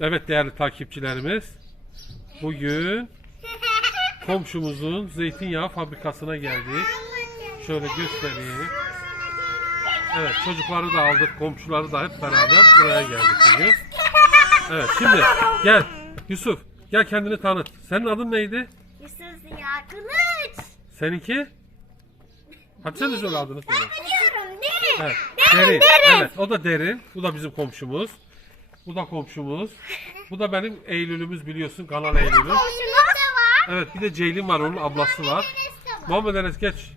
Evet değerli takipçilerimiz. Bugün komşumuzun zeytinyağı fabrikasına geldik. Şöyle göstereyim. Evet çocukları da aldık, komşuları da hep beraber buraya geldik bugün. Evet şimdi gel Yusuf gel kendini tanıt. Senin adın neydi? Yusuf Ziya Kılıç. Seninki? Hadi sen de söyle adını söyle. Biliyorum değil mi? Evet. Derin. Evet, o da Derin. Bu da bizim komşumuz. Bu da komşumuz. Bu da benim Eylül'ümüz biliyorsun, kanal Eylül'ü. Komşumuz da var. Evet, bir de Ceylin var, onun ablası var. Muhammed Enes geç.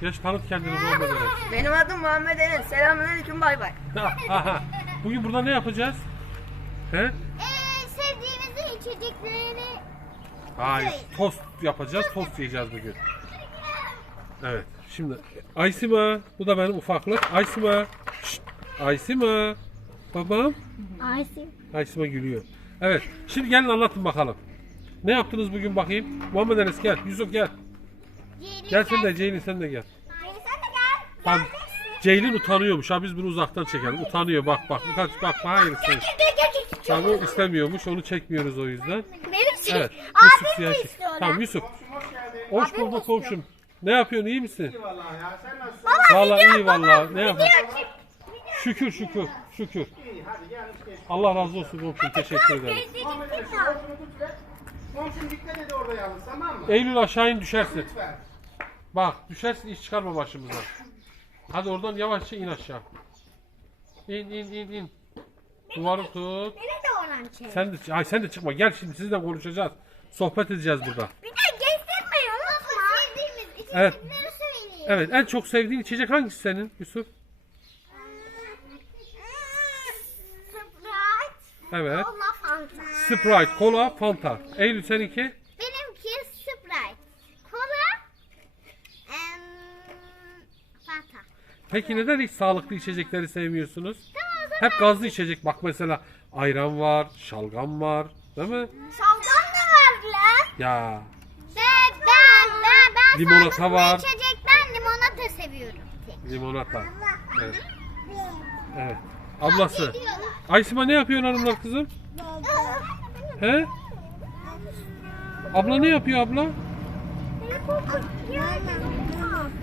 Geç tanıt kendini Muhammed Enes. Benim adım Muhammed Enes. Selamünaleyküm bay bay. Bugün burada ne yapacağız? He? Ee, sevdiğimizin içeceklerini Hayır, tost yapacağız, tost yiyeceğiz bugün. Evet, şimdi Aysima, bu da benim ufaklık. Aysima, Şşt, Aysima, babam. Aysim. Aysima gülüyor. Evet, şimdi gelin anlatın bakalım. Ne yaptınız bugün bakayım? Muhammed Enes gel, Yusuf gel. Gel sen de, Ceylin sen de gel. Sen de gel. Tamam. Ceylin utanıyormuş. Ha biz bunu uzaktan çekelim. Utanıyor bak bak. Bak bak hayır sen. Gel gel gel. Tamam o istemiyormuş. Onu çekmiyoruz o yüzden. Benim için. Evet. Yusuf siyah istiyor. Tamam Yusuf. Hoş bulduk komşum. Ne yapıyorsun? iyi misin? Vallahi ya sen nasılsın? Baba Vallahi iyi vallahi. Ne yapıyorsun? Şükür şükür. Şükür. İyi hadi gel işte. Allah razı olsun komşum. Teşekkür ederim. Komşun dikkat et orada yalnız tamam mı? Eylül aşağı in düşersin. Lütfen. Bak düşersin iş çıkarma başımıza. Hadi oradan yavaşça in aşağı. İn in in in. Duvarı tut. Beni de oradan çek. Sen de ay sen de çıkma. Gel şimdi sizle konuşacağız. Sohbet edeceğiz burada. Bir de gezdirmeyi unutma. Sevdiğimiz Evet. içecekleri söyleyeyim. Evet en çok sevdiğin içecek hangisi senin Yusuf? Sprite. Evet. Kola Fanta. Sprite, Cola, Fanta. Eylül seninki? Benimki Sprite. Kola. em, Fanta. Peki neden hiç sağlıklı içecekleri sevmiyorsunuz? Tamam o zaman. Hep gazlı içecek. Bak mesela ayran var, şalgam var. Değil mi? Şalgam da var lan. Ya. Ben ben ben ben Limonata sağlıklı var. içecekten limonata seviyorum. Limonata. Evet. Evet. Ablası. Aysima ne yapıyorsun hanımlar kızım? He? Abla ne yapıyor abla?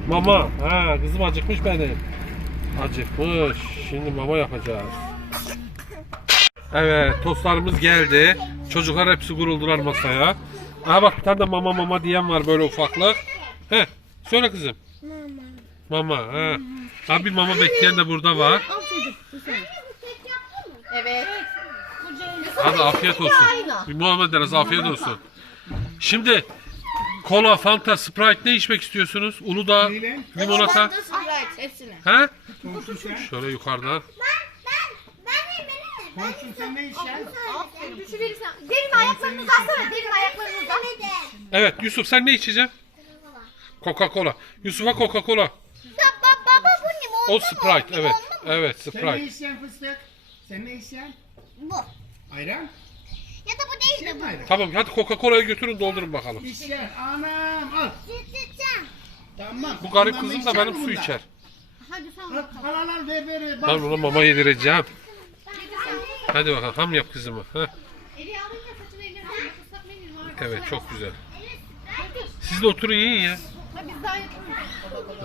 Mama. Ha kızım acıkmış benim. Acıkmış. Şimdi mama yapacağız. Evet tostlarımız geldi. Çocuklar hepsi kuruldular masaya. Aha bak bir tane de mama mama diyen var böyle ufaklık. He söyle kızım. Mama. ha. Ha bir mama bekleyen de burada var. Evet. Hadi afiyet olsun. Muhammed Enes afiyet olsun. Şimdi kola, fanta, sprite ne içmek istiyorsunuz? Uludağ, limonata. Fanta, Sprite hepsini. He? Şöyle yukarıdan. Komşun sen ne içeceksin? Düşüverirsen. Derin ayaklarınızı alsana. Derin ayaklarınızı al. Evet Yusuf sen ne içeceksin? Coca-Cola. Yusuf'a Coca-Cola. Baba, baba bu limonlu O? Sprite evet. Evet Sen ne Sprite. içeceksin fıstık? Sen ne içeceksin? Bu. Ayran? Ya da bu değil de bu. mi ayran? Tamam hadi Coca-Cola'yı götürün doldurun bakalım. İçeceksin. Anam al. Sütüten. Tamam. Bu garip kızım da benim su misin bundan? içer. Al al al ver ver ver. Ben buna mama yedireceğim. Hadi bakalım ham yap kızımı. Heh. Evet çok güzel. Siz de oturun yiyin ya.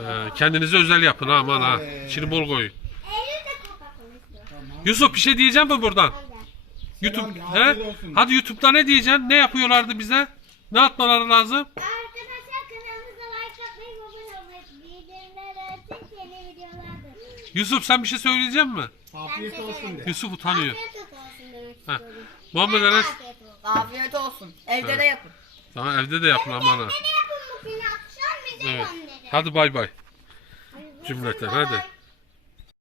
Ha, kendinize özel yapın ha aman ha. İçini bol koyun. Eylül de Coca-Cola istiyor. Yusuf bir şey diyeceğim mi buradan? YouTube. Selam, He? afiyet olsun. Hadi YouTube'da ne diyeceksin? Ne yapıyorlardı bize? Ne atmaları lazım? Arkadaşlar kanalımıza like atmayı, abone olmayı, bildirimleri açın, yeni videolarda. Yusuf sen bir şey söyleyecek mi? Afiyet olsun de. Yusuf utanıyor. Afiyet olsun demek Ha. istiyorum. Muhammed Enes. Afiyet olsun. Afiyet olsun. Evde de yapın. Tamam evde de yapın aman ha. Ne yapın bugün akşam bize Evet. gönderin. Hadi bay bay. Cümleten hadi.